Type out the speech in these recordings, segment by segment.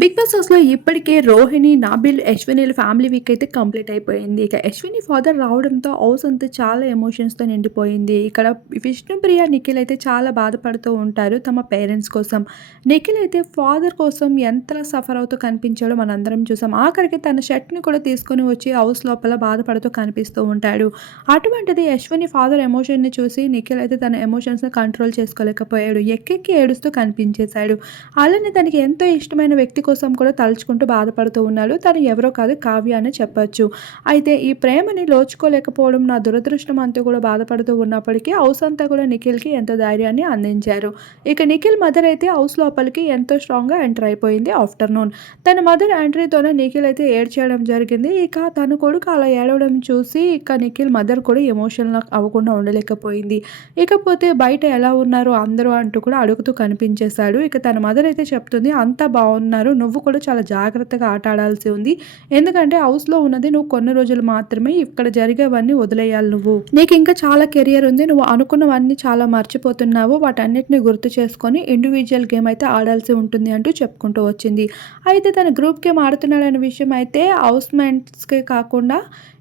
Big Boss హౌస్లో ఇప్పటికే రోహిణి నాబిల్ అశ్వినిల ఫ్యామిలీ వీక్ అయితే కంప్లీట్ అయిపోయింది. ఇక అశ్విని ఫాదర్ రావడంతో హౌస్ అంతా చాలా ఎమోషన్స్తో నిండిపోయింది. ఇక్కడ విష్ణుప్రియ నిఖిల్ అయితే చాలా బాధపడుతూ ఉంటారు తమ పేరెంట్స్ కోసం. నిఖిల్ అయితే ఫాదర్ కోసం ఎంత సఫర్ అవుతూ కనిపించాడో మనందరం చూసాం. ఆఖరికి తన షర్ట్ని కూడా తీసుకొని వచ్చి హౌస్ లోపల బాధపడుతూ కనిపిస్తూ ఉంటాడు. అటువంటిది అశ్విని ఫాదర్ ఎమోషన్ని చూసి నిఖిల్ అయితే తన ఎమోషన్స్ని కంట్రోల్ చేసుకోలేకపోయాడు. ఎక్కెక్కి ఏడుస్తూ కనిపించేశాడు. అలానే తనకి ఎంతో ఇష్టమైన వ్యక్తి కోసం కూడా తలుచుకుంటూ బాధపడుతూ ఉన్నాడు తను ఎవరో కాదు కావ్య అని చెప్పొచ్చు. అయితే ఈ ప్రేమని లోచుకోలేకపోవడం నా దురదృష్టం అంతా కూడా బాధపడుతూ ఉన్నప్పటికీ హౌస్ అంతా కూడా నిఖిల్కి ఎంతో ధైర్యాన్ని అందించారు. ఇక నిఖిల్ మదర్ అయితే హౌస్ లోపలికి ఎంతో స్ట్రాంగ్గా ఎంటర్ అయిపోయింది ఆఫ్టర్నూన్. తన మదర్ ఎంట్రీతోనే నిఖిల్ అయితే ఏడ్చేయడం జరిగింది. ఇక తన కొడుకు అలా ఏడవడం చూసి ఇక నిఖిల్ మదర్ కూడా ఎమోషనల్ అవ్వకుండా ఉండలేకపోయింది. ఇకపోతే బయట ఎలా ఉన్నారు అందరూ అంటూ కూడా అడుగుతూ కనిపించేశాడు. ఇక తన మదర్ అయితే చెప్తుంది అంతా బాగున్నారు నువ్వు కూడా చాలా జాగ్రత్తగా ఆట ఆడాల్సి ఉంది. ఎందుకంటే హౌస్లో ఉన్నది నువ్వు కొన్ని రోజులు మాత్రమే ఇక్కడ జరిగేవన్నీ వదిలేయాలి నువ్వు. నీకు ఇంకా చాలా కెరియర్ ఉంది. నువ్వు అనుకున్నవన్నీ చాలా మర్చిపోతున్నావు. వాటన్నిటిని గుర్తు చేసుకొని ఇండివిజువల్ గేమ్ అయితే ఆడాల్సి ఉంటుంది అంటూ చెప్పుకుంటూ వచ్చింది. అయితే తన గ్రూప్ గేమ్ ఆడుతున్నాడనే విషయం అయితే హౌస్ మెంట్స్కే కాకుండా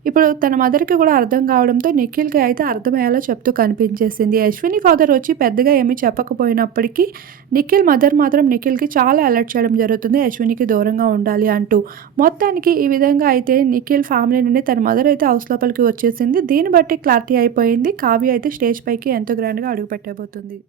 ఇప్పుడు తన మదర్కి కూడా అర్థం కావడంతో నిఖిల్కి అయితే అర్థమయ్యేలా చెప్తూ కనిపించేసింది. అశ్విని ఫాదర్ వచ్చి పెద్దగా ఏమీ చెప్పకపోయినప్పటికీ నిఖిల్ మదర్ మాత్రం నిఖిల్కి చాలా అలర్ట్ చేయడం జరుగుతుంది. అశ్వినికి దూరంగా ఉండాలి అంటూ మొత్తానికి ఈ విధంగా అయితే నిఖిల్ ఫ్యామిలీ నుండి తన మదర్ అయితే హౌస్ లోపలికి వచ్చేసింది. దీన్ని బట్టి క్లారిటీ అయిపోయింది. కావ్య అయితే స్టేజ్ పైకి ఎంతో గ్రాండ్గా అడుగు పెట్టబోతుంది.